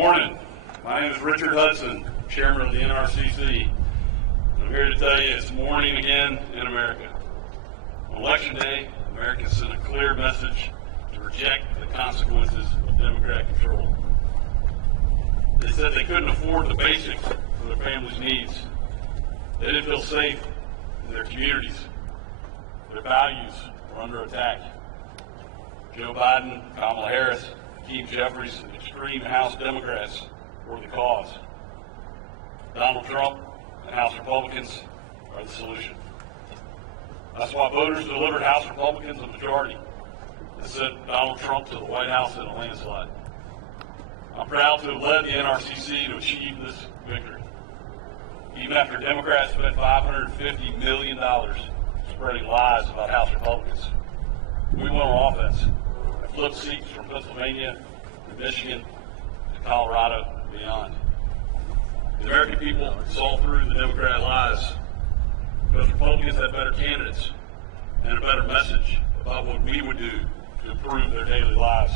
Morning. My name is Richard Hudson, Chairman of the NRCC. I'm here to tell you it's morning again in America. On Election Day, Americans sent a clear message to reject the consequences of Democrat control. They said they couldn't afford the basics for their families' needs. They didn't feel safe in their communities. Their values were under attack. Joe Biden, Kamala Harris, Keith Jeffries, and extreme House Democrats were the cause. Donald Trump and House Republicans are the solution. That's why voters delivered House Republicans a majority that sent Donald Trump to the White House in a landslide. I'm proud to have led the NRCC to achieve this victory. Even after Democrats spent $550 million spreading lies about House Republicans, we went on offense and flipped seats from Pennsylvania to Michigan to Colorado and beyond. The American people saw through the Democrat lies because Republicans had better candidates and a better message about what we would do to improve their daily lives.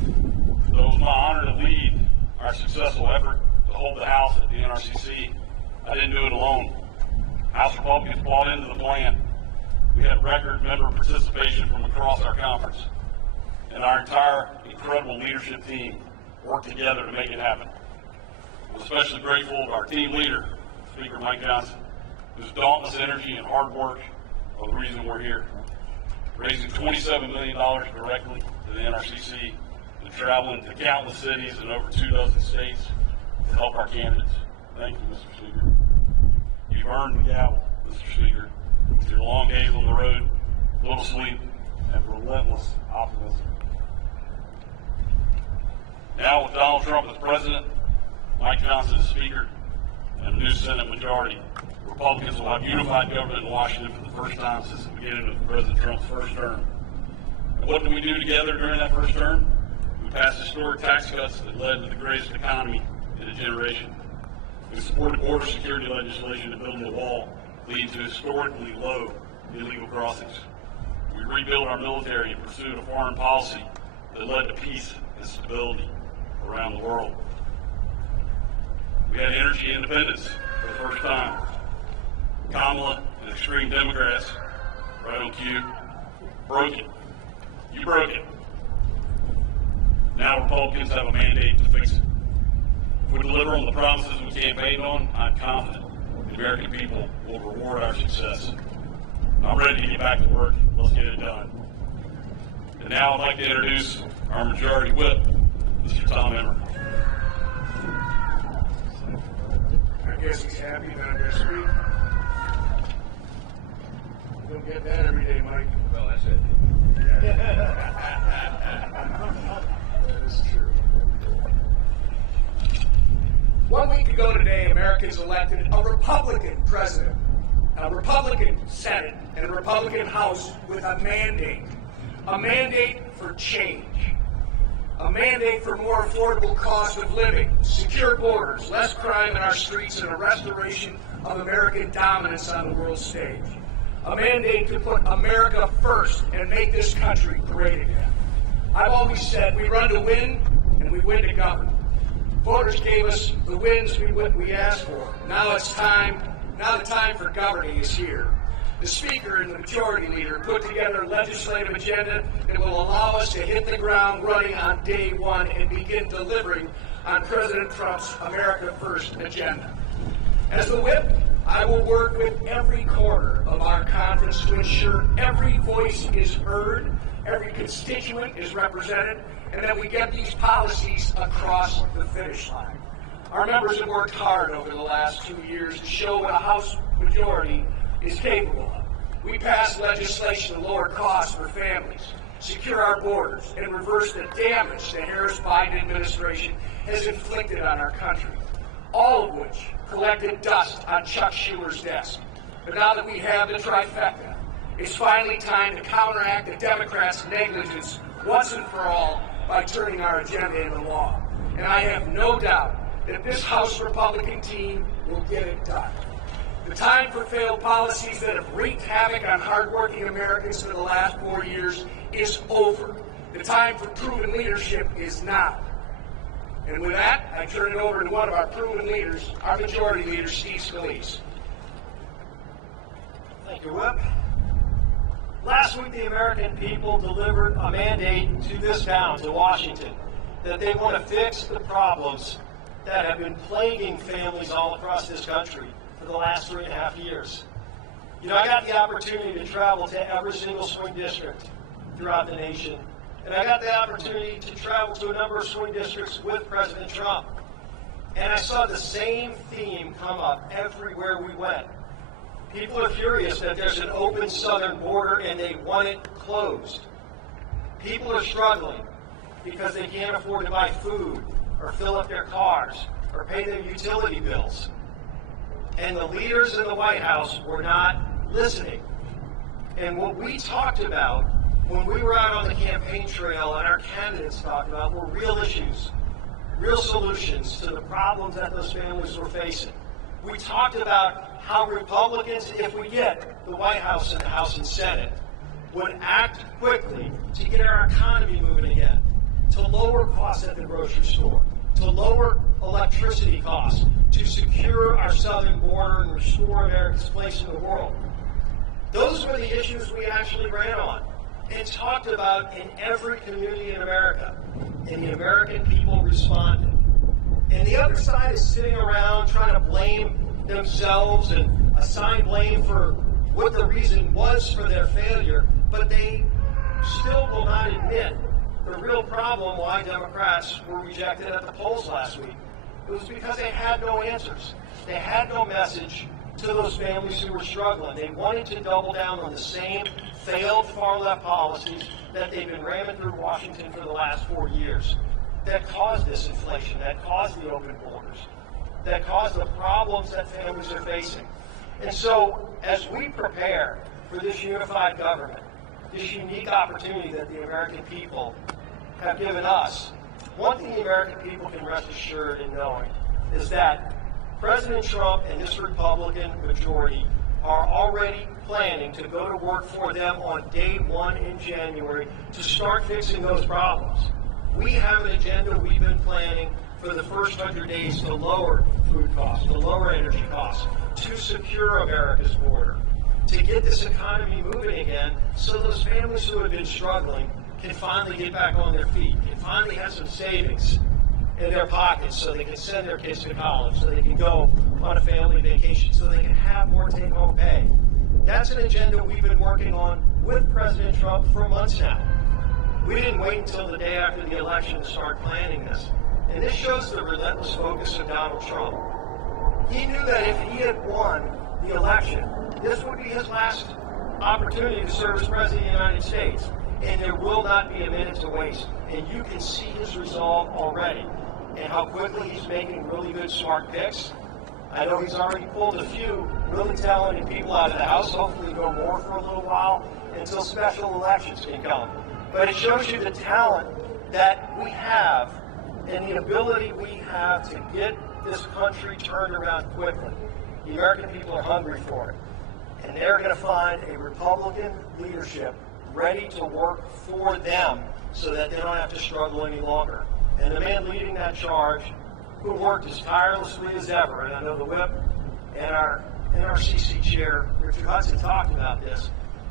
So it was my honor to lead our successful effort to hold the House at the NRCC. I didn't do it alone. House Republicans bought into the plan. We had record member participation from across our conference, and our entire incredible leadership team worked together to make it happen. I'm especially grateful to our team leader, Speaker Mike Johnson, whose dauntless energy and hard work are the reason we're here, raising $27 million directly to the NRCC and traveling to countless cities in over 24 states to help our candidates. Thank you, Mr. Speaker. You've earned the gavel, Mr. Speaker, with your long days on the road, little sleep, and relentless optimism. Now, with Donald Trump as president, Mike Johnson as Speaker, and a new Senate majority, Republicans will have unified government in Washington for the first time since the beginning of President Trump's first term. And what did we do together during that first term? We passed historic tax cuts that led to the greatest economy in a generation. We supported border security legislation to build a wall leading to historically low illegal crossings. We rebuilt our military and pursued a foreign policy that led to peace and stability around the world. We had energy independence for the first time. Kamala and extreme Democrats, right on cue, broke it. You broke it. Now Republicans have a mandate to fix it. If we deliver on the promises we campaigned on, I'm confident the American people will reward our success. I'm ready to get back to work. Let's get it done. And now I'd like to introduce our Majority Whip, Mr. Tom Emmer. I guess he's happy that I'm going to speak. You don't get that every day, Mike. Well, that's it. That is true. 1 week ago today, Americans elected a Republican president, a Republican Senate, and a Republican House with a mandate for change. A mandate for more affordable cost of living, secure borders, less crime in our streets, and a restoration of American dominance on the world stage. A mandate to put America first and make this country great again. I've always said we run to win and we win to govern. Voters gave us the wins we asked for. Now it's time. Now the time for governing is here. The Speaker and the Majority Leader put together a legislative agenda that will allow us to hit the ground running on day one and begin delivering on President Trump's America First agenda. As the whip, I will work with every corner of our conference to ensure every voice is heard, every constituent is represented, and that we get these policies across the finish line. Our members have worked hard over the last 2 years to show what a House majority is capable of. We passed legislation to lower costs for families, secure our borders, and reverse the damage the Harris-Biden administration has inflicted on our country, all of which collected dust on Chuck Schumer's desk. But now that we have the trifecta, it's finally time to counteract the Democrats' negligence once and for all by turning our agenda into law. And I have no doubt that this House Republican team will get it done. The time for failed policies that have wreaked havoc on hardworking Americans for the last 4 years is over. The time for proven leadership is now. And with that, I turn it over to one of our proven leaders, our majority leader, Steve Scalise. Thank you, Whip. Last week, the American people delivered a mandate to this town, to Washington, that they want to fix the problems that have been plaguing families all across this country for the last 3.5 years. You know, I got the opportunity to travel to every single swing district throughout the nation, and I got the opportunity to travel to a number of swing districts with President Trump. And I saw the same theme come up everywhere we went. People are furious that there's an open southern border and they want it closed. People are struggling because they can't afford to buy food or fill up their cars or pay their utility bills. And the leaders in the White House were not listening. And what we talked about when we were out on the campaign trail and our candidates talked about were real issues, real solutions to the problems that those families were facing. We talked about how Republicans, if we get the White House and the House and Senate, would act quickly to get our economy moving again, to lower costs at the grocery store, to lower electricity costs, to secure our southern border and restore America's place in the world. Those were the issues we actually ran on and talked about in every community in America. And the American people responded. And the other side is sitting around trying to blame themselves and assign blame for what the reason was for their failure, but they still will not admit the real problem why Democrats were rejected at the polls last week. It was because they had no answers. They had no message to those families who were struggling. They wanted to double down on the same failed far-left policies that they've been ramming through Washington for the last 4 years that caused this inflation, that caused the open borders, that caused the problems that families are facing. And so, as we prepare for this unified government, this unique opportunity that the American people have given us, one thing the American people can rest assured in knowing is that President Trump and this Republican majority are already planning to go to work for them on day one in January to start fixing those problems. We have an agenda we've been planning for the first 100 days to lower food costs, to lower energy costs, to secure America's border, to get this economy moving again so those families who have been struggling can finally get back on their feet, can finally have some savings in their pockets so they can send their kids to college, so they can go on a family vacation, so they can have more take-home pay. That's an agenda we've been working on with President Trump for months now. We didn't wait until the day after the election to start planning this. And this shows the relentless focus of Donald Trump. He knew that if he had won the election, this would be his last opportunity to serve as President of the United States. And there will not be a minute to waste. And you can see his resolve already and how quickly he's making really good, smart picks. I know he's already pulled a few really talented people out of the House, hopefully go more for a little while until special elections can come. But it shows you the talent that we have and the ability we have to get this country turned around quickly. The American people are hungry for it. And they're going to find a Republican leadership ready to work for them so that they don't have to struggle any longer. And the man leading that charge, who worked as tirelessly as ever, and I know the whip and our NRCC chair, Richard Hudson, talked about this.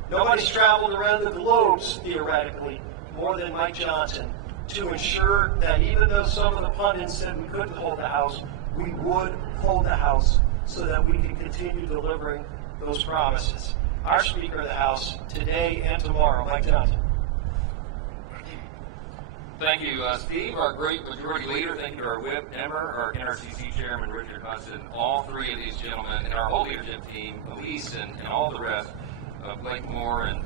Nobody's traveled around the globe, theoretically, more than Mike Johnson, to ensure that even though some of the pundits said we couldn't hold the House, we would hold the House so that we could continue delivering those promises. Our Speaker of the House, today and tomorrow, Mike Johnson. Thank you, Steve, our great majority leader. Thank you to our whip, Emmer, our NRCC chairman, Richard Hudson, all three of these gentlemen, and our whole leadership team, Elise and all the rest, Blake Moore and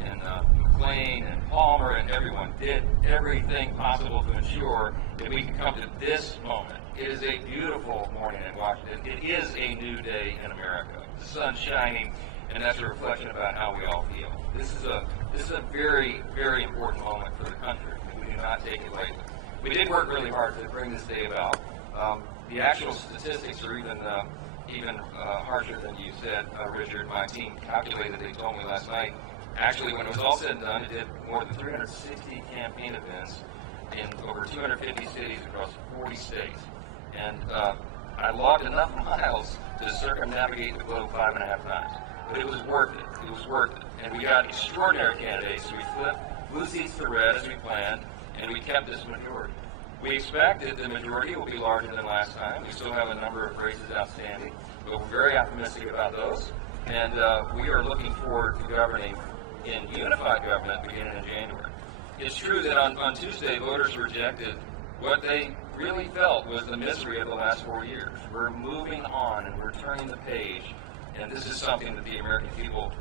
McLean and Palmer and everyone did everything possible to ensure that we could come to this moment. It is a beautiful morning in Washington. It is a new day in America. The sun's shining, and that's a reflection about how we all feel. This is a very, very important moment for the country. We do not take it lightly. We did work really hard to bring this day about. The actual statistics are even harsher than you said, Richard. My team calculated, they told me last night. Actually, when it was all said and done, it did more than 360 campaign events in over 250 cities across 40 states. And I logged enough miles to circumnavigate the globe 5.5 times. But it was worth it. It was worth it. And we got extraordinary candidates. We flipped blue seats to red as we planned, and we kept this majority. We expect that the majority will be larger than last time. We still have a number of races outstanding, but we're very optimistic about those. And we are looking forward to governing in unified government beginning in January. It's true that on Tuesday, voters rejected what they really felt was the misery of the last 4 years. We're moving on and we're turning the page, and this is something that the American people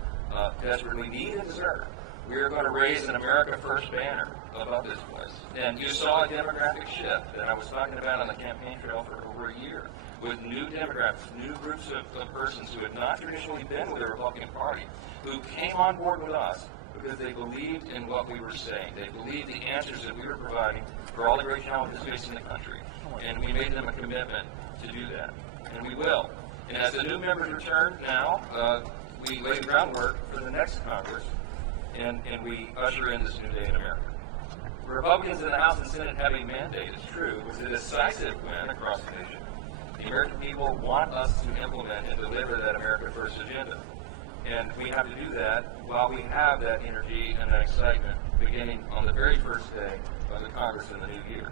desperately need and deserve. We are going to raise an America First banner above this place. And you saw a demographic shift that I was talking about on the campaign trail for over a year, with new demographics, new groups of persons who had not traditionally been with the Republican Party, who came on board with us because they believed in what we were saying. They believed the answers that we were providing for all the great challenges facing the country. And we made them a commitment to do that. And we will. And as the new members return now, we lay the groundwork for the next Congress, and we usher in this new day in America. Republicans in the House and Senate have a mandate, it's true. It was a decisive win across the nation. The American people want us to implement and deliver that America First agenda. And we have to do that while we have that energy and that excitement beginning on the very first day of the Congress in the new year.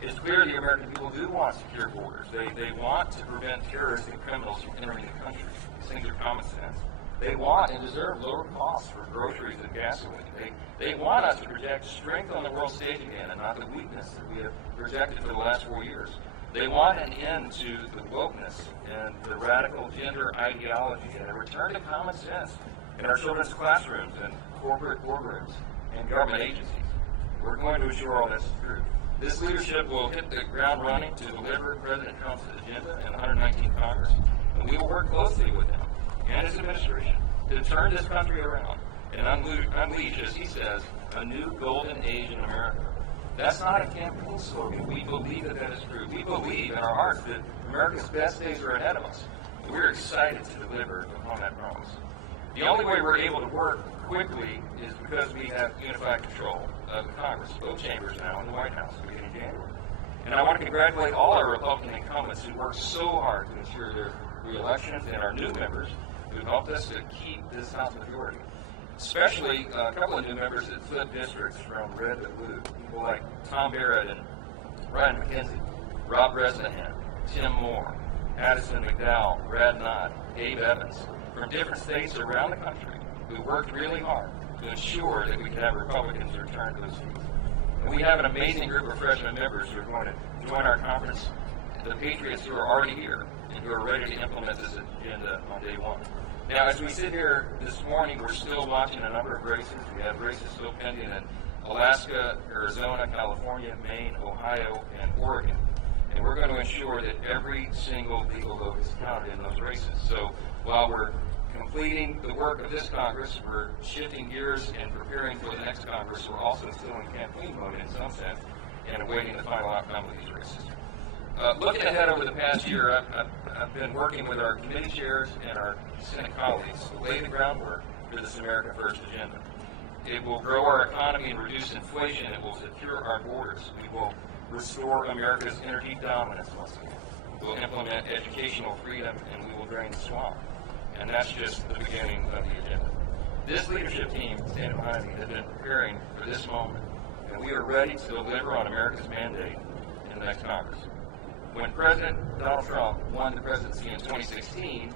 It's clear the American people do want secure borders. They want to prevent terrorists and criminals from entering the country. These things are common sense. They want and deserve lower costs for groceries and gasoline. They want us to project strength on the world stage again and not the weakness that we have projected for the last 4 years. They want an end to the wokeness and the radical gender ideology and a return to common sense in our children's classrooms and corporate boardrooms and government agencies. We're going to ensure all this is true. This leadership will hit the ground running to deliver President Trump's agenda in the 119th Congress, and we will work closely with him and his administration to turn this country around and unleash, as he says, a new golden age in America. That's not a campaign slogan. We believe that is true. We believe in our hearts that America's best days are ahead of us. We're excited to deliver upon that promise. The only way we're able to work quickly is because we have unified control of the Congress, both chambers now in the White House beginning January. And I want to congratulate all our Republican incumbents who worked so hard to ensure their re-elections and our new members who helped us to keep this House majority. Especially a couple of new members that flipped districts from red to blue. People like Tom Barrett and Ryan McKenzie, Rob Bresnahan, Tim Moore, Addison McDowell, Brad Knott, Dave Evans, from different states around the country who worked really hard to ensure that we could have Republicans return to the seats. And we have an amazing group of freshman members who are going to join our conference, the Patriots who are already here and who are ready to implement this agenda on day one. Now, as we sit here this morning, we're still watching a number of races. We have races still pending in Alaska, Arizona, California, Maine, Ohio, and Oregon. And we're going to ensure that every single legal vote is counted in those races. So while we're completing the work of this Congress, we're shifting gears and preparing for the next Congress. We're also still in campaign mode in some sense and awaiting the final outcome of these races. Looking ahead over the past year, I've been working with our committee chairs and our Senate colleagues to lay the groundwork for this America First agenda. It will grow our economy and reduce inflation. It will secure our borders. We will restore America's energy dominance once again. We'll implement educational freedom, and we will drain the swamp. And that's just the beginning of the agenda. This leadership team standing behind me has been preparing for this moment, and we are ready to deliver on America's mandate in the next Congress. When President Donald Trump won the presidency in 2016,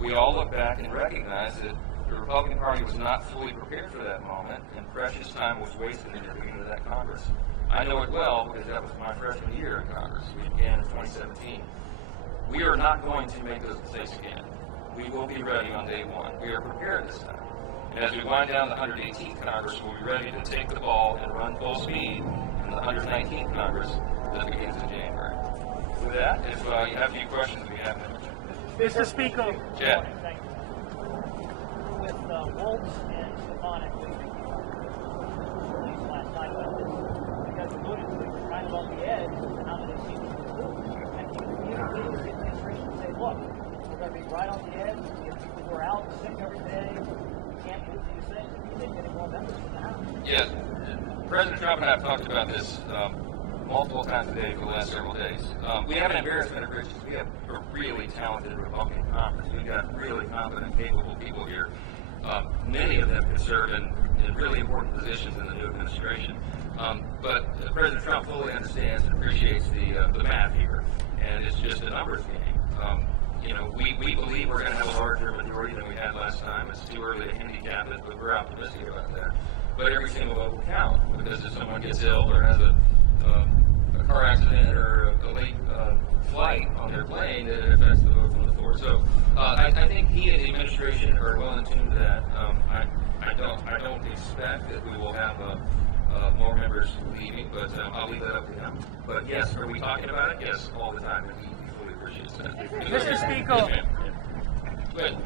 we all look back and recognize that the Republican Party was not fully prepared for that moment, and precious time was wasted in the beginning of that Congress. I know it well because that was my freshman year in Congress. We began in 2017. We are not going to make those mistakes again. We will be ready on day one. We are prepared this time. And as we wind down the 118th Congress, we'll be ready to take the ball and run full speed in the 119th Congress that begins in January. With that, if you have any questions, we have them. Mr. Speaker. Chad. Thank you. With Forbes and Stefanik leaving release last night about this, you guys alluded to it kind of on the edge and how they seem to do. And you communicate with the administration and say, look, we're going to be right on the edge. We have people who are out sick every day. can't lose these things if you didn't get more members from the House. Yes, President Trump and I have talked about this multiple times a day for the last several days. We have an embarrassment of riches. We have a really talented Republican Congress. We've got really competent, capable people here. Many of them could serve in really important positions in the new administration. But President Trump fully understands and appreciates the math here, and it's just a numbers game. We believe we're going to have a larger majority than we had last time. It's too early to handicap it, but we're optimistic about that. But every single vote will count, because if someone gets ill or has a car accident or a late flight on their plane, then it affects the vote from the floor. So I think he and the administration are well in tune to that. I don't expect that we will have more members leaving, but I'll leave that up to him. But yes, are we talking about it? Yes, all the time, and he fully appreciates that. Mr. Speaker. Yes, ma'am. Go ahead.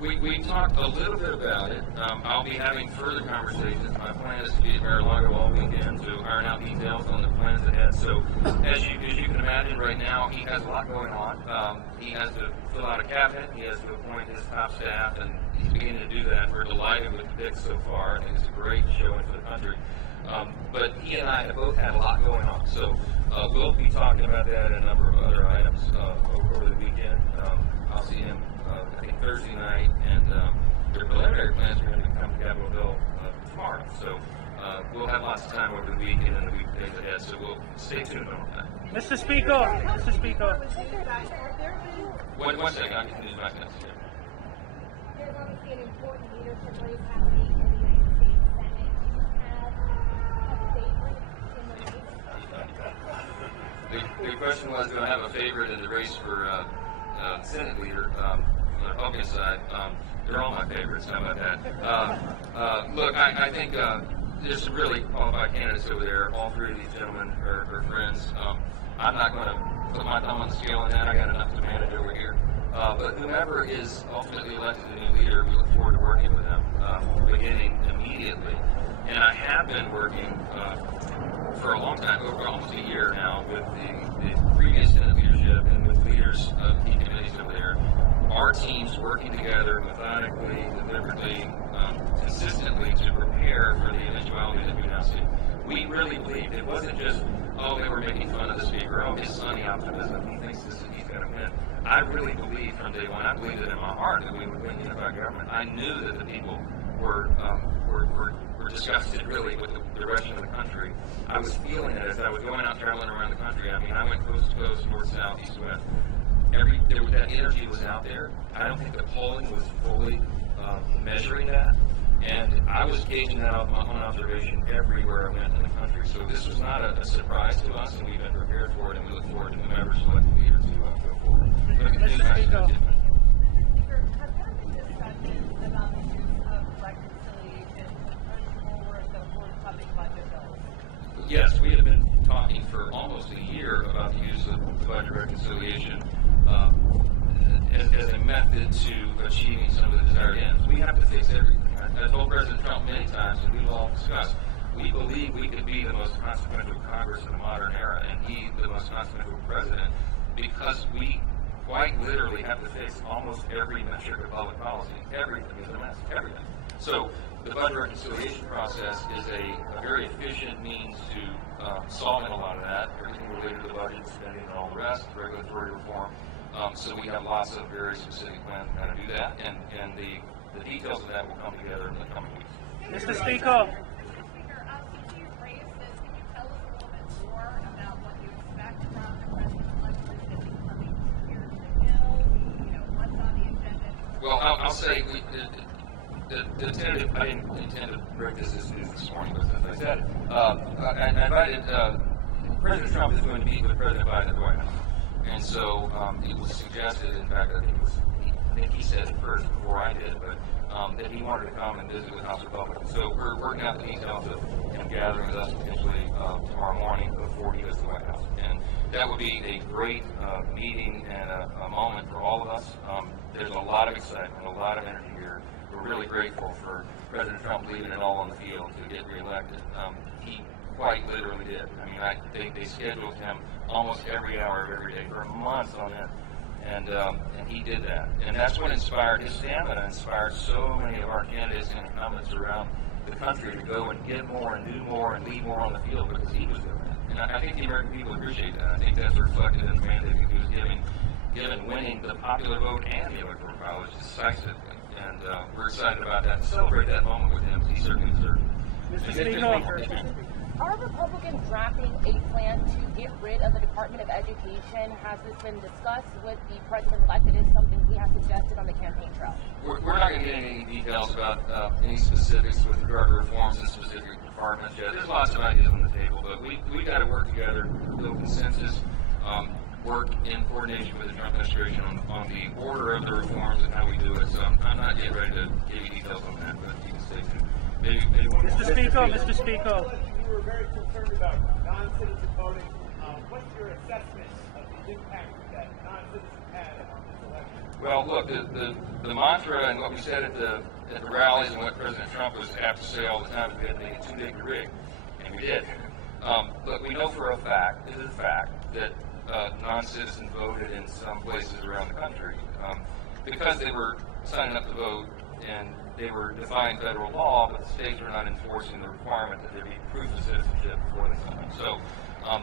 We talked a little bit about it. I'll be having further conversations. My plan is to be at Mar-a-Lago all weekend to iron out details on the plans ahead. So, as you can imagine, right now he has a lot going on. He has to fill out a cabinet. He has to appoint his top staff, and he's beginning to do that. We're delighted with the picks so far. I think it's a great showing for the country. But he and I have both had a lot going on. So we'll be talking about that and a number of other items over the weekend. I'll see him, I think, Thursday night, and their preliminary plans are going to come to Capitol Hill tomorrow. So we'll have lots of time over the weekend and the weekdays ahead, so we'll stay tuned on that. Mr. Speaker. Mr. Speaker. One second, I can use my sentence here. There's obviously an important leadership race happening in the United States Senate. Do you have a favorite in the race? The question was, do I have a favorite in the race for Senate leader on the Republican side? They're all my favorites. How about that? Look, I think there's some really qualified candidates over there. All three of these gentlemen are friends. I'm not going to put my thumb on the scale on that. I got enough to manage over here. But whoever is ultimately elected the new leader, we look forward to working with them, beginning immediately. And I have been working for a long time, over almost a year now, with the previous Senate leadership and with leaders of key committees over there. Our teams working together methodically, deliberately, consistently to prepare for the eventuality that we now see. We really believed it wasn't just, they were making fun of the speaker, his sunny optimism, he thinks he's going to win. I really believed from day one, I believed it in my heart that we would win unified government. I knew that the people were disgusted really with the direction of the country. I was feeling it as I was going out traveling around the country. I mean, I went coast to coast, north, south, east, west. That energy was out there. I don't think the polling was fully measuring that. And I was gauging that off my own observation everywhere I went in the country. So this was not a surprise to us, and we've been prepared for it, and we look forward to whoever selected leaders to go forward. Mr. Speaker. Has there been discussions about the use of reconciliation to push forward the forthcoming budget bills? Yes, we have been talking for almost a year about the use of budget reconciliation as a method to achieving some of the desired ends. We have to fix everything. I told President Trump many times, and we've all discussed, we believe we could be the most consequential Congress in the modern era, and he the most consequential president, because we quite literally have to fix almost every metric of public policy. Everything is a mess. Everything. So the budget reconciliation process is a very efficient means to solving a lot of that, everything related to the budget, spending, and all the rest, regulatory reform. So we have lots of very specific plans on how to do that, and the details of that will come together in the coming weeks. Mr. Speaker. Mr. Speaker, since you've raised this, can you tell us a little bit more about what you expect from the president's legislation coming here to the Hill? What's on the agenda? Well, I'll say the tentative, I didn't intend to break this as news this morning, but as I said, I invited, President Trump is going to meet with President Biden at the White House. And so it was suggested, in fact, I think he said it first before I did, but that he wanted to come and visit with House Republicans. So we're working out the details of him gathering with us potentially tomorrow morning before he goes to the White House. And that would be a great meeting and a moment for all of us. There's a lot of excitement, a lot of energy here. We're really grateful for President Trump leaving it all on the field to get reelected. He quite literally did. I mean, they scheduled him almost every hour of every day for months on end. And he did that. And that's what inspired his stamina, inspired so many of our candidates and incumbents around the country to go and get more and do more and lead more on the field because he was doing it. And I think the American people appreciate that. I think that's reflected in the mandate that he was given winning the popular vote and the electoral college decisively. And we're excited about that and celebrate that moment with him. He certainly deserved it. Mr. Speaker. Are Republicans drafting a plan to get rid of the Department of Education? Has this been discussed with the president-elect? It is something he has suggested on the campaign trail. We're not going to get into any details about any specifics with regard to reforms in specific departments yet. There's lots of ideas on the table, but we got to work together, build consensus, work in coordination with the Trump administration on the order of the reforms and how we do it. So I'm not yet ready to give you details on that, but you can stay tuned. Maybe one more. Mr. Speaker. You were very concerned about non-citizen voting. What's your assessment of the impact that non-citizens had on this election? Well, look, the mantra and what we said at the rallies and what President Trump was apt to say all the time is we had to make it too big to rig, and we did. But we know for a fact, it is a fact, that non-citizens voted in some places around the country because they were signing up to vote and they were defying federal law, but the states were not enforcing the requirement that there be proof of citizenship before they signed. So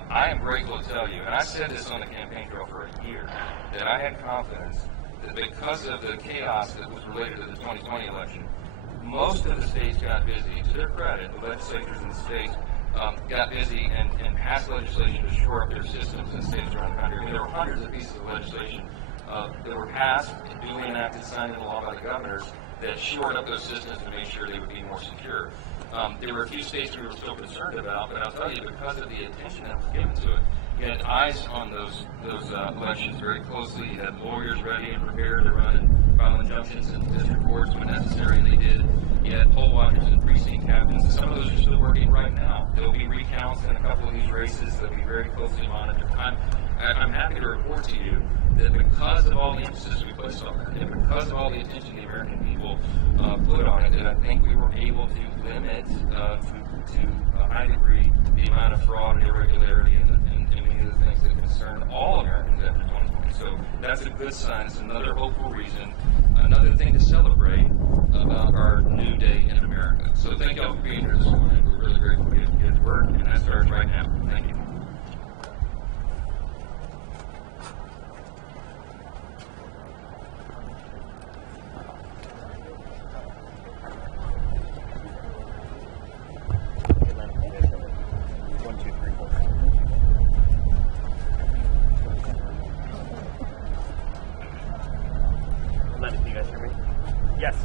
I am grateful to tell you, and I said this on the campaign trail for a year, that I had confidence that because of the chaos that was related to the 2020 election, most of the states got busy. To their credit, the legislatures in the states got busy and passed legislation to shore up their systems in states around the country. I mean, there were hundreds of pieces of legislation that were passed, duly enacted, signed into law by the governors, that shored up those systems to make sure they would be more secure. There were a few states we were still concerned about, but I'll tell you, because of the attention that was given to it, you had eyes on those elections very closely. You had lawyers ready and prepared to run and file injunctions in district courts when necessary, and they did. You had poll watchers and precinct captains, and some of those are still working right now. There will be recounts in a couple of these races that will be very closely monitored. I'm happy to report to you that because of all the emphasis we placed on that, and because of all the attention the American people put on it, that I think we were able to limit to a high degree the amount of fraud and irregularity and many of the things that concern all Americans after 2020. So that's a good sign. It's another hopeful reason, another thing to celebrate about our new day in America. So thank y'all for being here this morning. We're really grateful to get to work, and that starts right now. Thank you. Can you guys hear me? Yes.